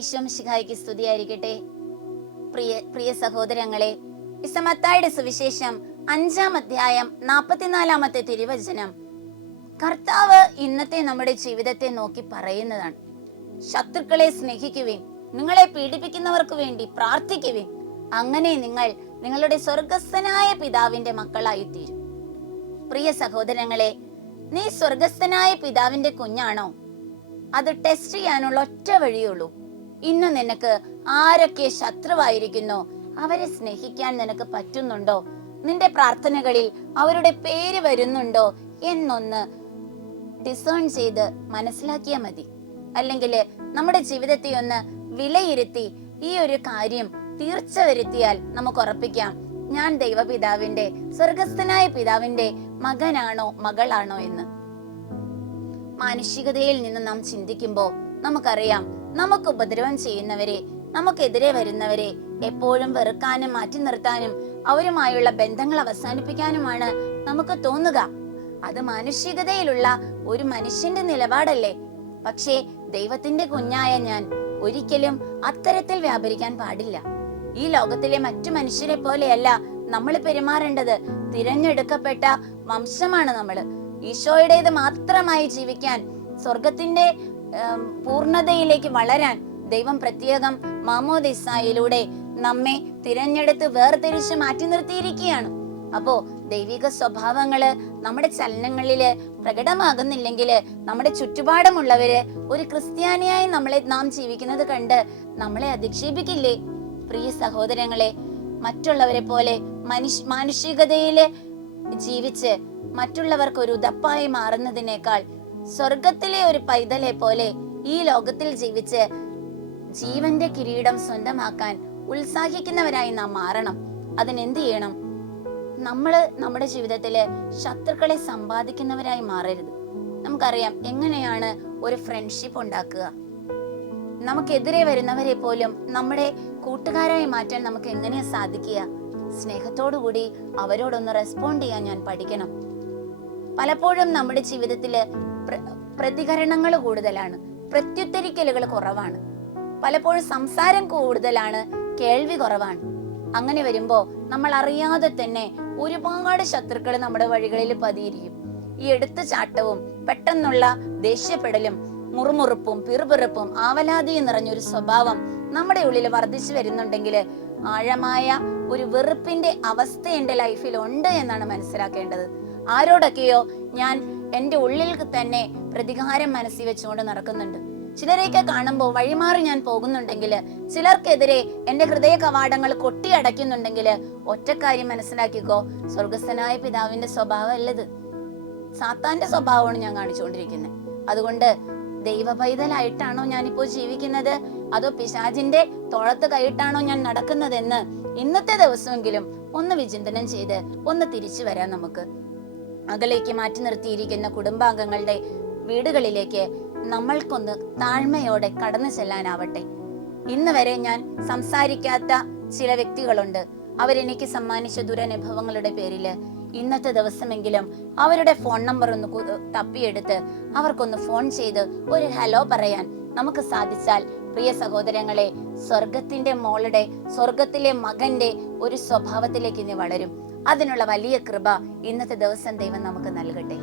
ഈശോം ശിഖായിക്ക് സ്തുതിയായിരിക്കട്ടെ. പ്രിയ പ്രിയ സഹോദരങ്ങളെ ഇസമത്തായുടെ സുവിശേഷം അഞ്ചാം അധ്യായം നാപ്പത്തിനാലാമത്തെ തിരുവചനം. കർത്താവ് ഇന്നത്തെ നമ്മുടെ ജീവിതത്തെ നോക്കി പറയുന്നതാണ്. ശത്രുക്കളെ സ്നേഹിക്കുവിൻ നിങ്ങളെ പീഡിപ്പിക്കുന്നവർക്ക് വേണ്ടി പ്രാർത്ഥിക്കുവിൻ. അങ്ങനെ നിങ്ങൾ നിങ്ങളുടെ സ്വർഗസ്ഥനായ പിതാവിന്റെ മക്കളായി തീരും പ്രിയ സഹോദരങ്ങളെ നീ സ്വർഗസ്ഥനായ പിതാവിന്റെ കുഞ്ഞാണോ? അത് ടെസ്റ്റ് ചെയ്യാനുള്ള ഒറ്റ വഴിയുള്ളൂ ഇന്ന് നിനക്ക് ആരൊക്കെ ശത്രുവായിരിക്കുന്നു? അവരെ സ്നേഹിക്കാൻ നിനക്ക് പറ്റുന്നുണ്ടോ? നിന്റെ പ്രാർത്ഥനകളിൽ അവരുടെ പേര് വരുന്നുണ്ടോ? എന്നൊന്ന് ഡിസേൺ ചെയ്ത് മനസ്സിലാക്കിയാൽ മതി. അല്ലെങ്കിൽ നമ്മുടെ ജീവിതത്തെ ഒന്ന് വിലയിരുത്തി ഈ ഒരു കാര്യം തീർച്ച വരുത്തിയാൽ നമുക്ക് ഉറപ്പിക്കാം. ഞാൻ ദൈവപിതാവിന്റെ സ്വർഗസ്ഥനായ പിതാവിന്റെ മകനാണോ മകളാണോ എന്ന്. മാനുഷികതയിൽ നിന്ന് നാം ചിന്തിക്കുമ്പോൾ നമുക്കറിയാം നമുക്ക് ഉപദ്രവം ചെയ്യുന്നവരെ നമുക്കെതിരെ വരുന്നവരെ എപ്പോഴും വെറുക്കാനും മാറ്റി നിർത്താനും അവരുമായുള്ള ബന്ധങ്ങൾ അവസാനിപ്പിക്കാനുമാണ് നമുക്ക് തോന്നുക. അത് മാനുഷികതയിലുള്ള ഒരു മനുഷ്യന്റെ നിലപാടല്ലേ. പക്ഷേ ദൈവത്തിന്റെ കുഞ്ഞായ ഞാൻ ഒരിക്കലും അത്തരത്തിൽ വ്യാപരിക്കാൻ പാടില്ല. ഈ ലോകത്തിലെ മറ്റു മനുഷ്യരെ പോലെയല്ല നമ്മൾ പെരുമാറേണ്ടത്. തിരഞ്ഞെടുക്കപ്പെട്ട വംശമാണ് നമ്മൾ. ഈശോയുടേത് മാത്രമായി ജീവിക്കാൻ സ്വർഗത്തിന്റെ ഉം, പൂർണതയിലേക്ക് വളരാൻ ദൈവം പ്രത്യേകം മാമോദിസായിലൂടെ നമ്മെ തിരഞ്ഞെടുത്ത് വേർതിരിച്ച് മാറ്റി നിർത്തിയിരിക്കുകയാണ്. അപ്പോ ദൈവിക സ്വഭാവങ്ങൾ നമ്മുടെ ചലനങ്ങളിൽ പ്രകടമാകുന്നില്ലെങ്കിൽ നമ്മുടെ ചുറ്റുപാടുമുള്ളവര് ഒരു ക്രിസ്ത്യാനിയായി നമ്മളെ നാം ജീവിക്കുന്നത് കണ്ട് നമ്മളെ അധിക്ഷേപിക്കില്ലേ? പ്രിയ സഹോദരങ്ങളെ മറ്റുള്ളവരെ പോലെ മനുഷ്യ മാനുഷികതയിൽ ജീവിച്ച് മറ്റുള്ളവർക്ക് ഒരു ഉതപ്പായി മാറുന്നതിനേക്കാൾ സ്വർഗത്തിലെ ഒരു പൈതലെ പോലെ ഈ ലോകത്തിൽ ജീവിച്ച് ജീവന്റെ കിരീടം സ്വന്തമാക്കാൻ ഉത്സാഹിക്കുന്നവരായി നാം മാറണം. അതിനെന്ത് ചെയ്യണം? നമ്മൾ നമ്മുടെ ജീവിതത്തിൽ ശത്രുക്കളെ സമ്പാദിക്കുന്നവരായി മാറരുത്. നമുക്കറിയാം എങ്ങനെയാണ് ഒരു ഫ്രണ്ട്ഷിപ്പ് ഉണ്ടാക്കുക. നമുക്കെതിരെ വരുന്നവരെ പോലും നമ്മുടെ കൂട്ടുകാരായി മാറ്റാൻ നമുക്ക് എങ്ങനെയാ സാധിക്കുക? സ്നേഹത്തോടുകൂടി അവരോടൊന്ന് റെസ്പോണ്ട് ചെയ്യാൻ ഞാൻ പഠിക്കണം. പലപ്പോഴും നമ്മുടെ ജീവിതത്തിൽ പ്ര- പ്രതികരണങ്ങൾ കൂടുതലാണ്. പ്രത്യുത്തരിക്കലുകൾ കുറവാണ്. പലപ്പോഴും സംസാരം കൂടുതലാണ് കേൾവി കുറവാണ്. അങ്ങനെ വരുമ്പോ നമ്മൾ അറിയാതെ തന്നെ ഒരുപാട് ശത്രുക്കൾ നമ്മുടെ വഴികളിൽ പതിയിരിക്കും. ഈ എടുത്ത ചാട്ടവും പെട്ടെന്നുള്ള ദേഷ്യപ്പെടലും മുറുമുറുപ്പും പിറുപിറുപ്പും ആവലാതിയും നിറഞ്ഞൊരു സ്വഭാവം നമ്മുടെ ഉള്ളിൽ വർദ്ധിച്ചു വരുന്നുണ്ടെങ്കിൽ ആഴമായ ഒരു വെറുപ്പിന്റെ അവസ്ഥ എന്റെ ലൈഫിൽ ഉണ്ട് എന്നാണ് മനസ്സിലാക്കേണ്ടത്. ആരോടൊക്കെയോ ഞാൻ എന്റെ ഉള്ളിൽ തന്നെ പ്രതികാരം മനസ്സിൽ വെച്ചുകൊണ്ട് നടക്കുന്നുണ്ട്. ചിലരെയൊക്കെ കാണുമ്പോൾ വഴിമാറി ഞാൻ പോകുന്നുണ്ടെങ്കിൽ ചിലർക്കെതിരെ എന്റെ ഹൃദയ കവാടങ്ങൾ കൊട്ടിയടയ്ക്കുന്നുണ്ടെങ്കിൽ ഒറ്റക്കാര്യം മനസ്സിലാക്കിക്കോ സ്വർഗസ്ഥനായ പിതാവിന്റെ സ്വഭാവമല്ലത് സാത്താന്റെ സ്വഭാവമാണ് ഞാൻ കാണിച്ചുകൊണ്ടിരിക്കുന്നത്. അതുകൊണ്ട് ദൈവ പൈതലായിട്ടാണോ ഞാനിപ്പോ ജീവിക്കുന്നത്? അതോ പിശാജിന്റെ തോളത്ത് കൈയിട്ടാണോ ഞാൻ നടക്കുന്നതെന്ന് ഇന്നത്തെ ദിവസമെങ്കിലും ഒന്ന് വിചിന്തനം ചെയ്ത് ഒന്ന് തിരിച്ചു വരാം നമുക്ക്. അകലേക്ക് മാറ്റി നിർത്തിയിരിക്കുന്ന കുടുംബാംഗങ്ങളുടെ വീടുകളിലേക്ക് നമ്മൾക്കൊന്ന് താഴ്മയോടെ കടന്നു ചെല്ലാനാവട്ടെ. ഇന്ന് വരെ ഞാൻ സംസാരിക്കാത്ത ചില വ്യക്തികളുണ്ട്. അവരെനിക്ക് സമ്മാനിച്ച ദുരനുഭവങ്ങളുടെ പേരിൽ ഇന്നത്തെ ദിവസമെങ്കിലും അവരുടെ ഫോൺ നമ്പർ ഒന്ന് തപ്പിയെടുത്ത് അവർക്കൊന്ന് ഫോൺ ചെയ്ത് ഒരു ഹലോ പറയാൻ നമുക്ക് സാധിച്ചാൽ പ്രിയ സഹോദരങ്ങളെ സ്വർഗത്തിന്റെ മോളുടെ സ്വർഗത്തിലെ മകന്റെ ഒരു സ്വഭാവത്തിലേക്ക് ഇനി വളരും. അതിനുള്ള വലിയ കൃപ ഇന്നത്തെ ദിവസം ദൈവം നമുക്ക് നൽകട്ടെ.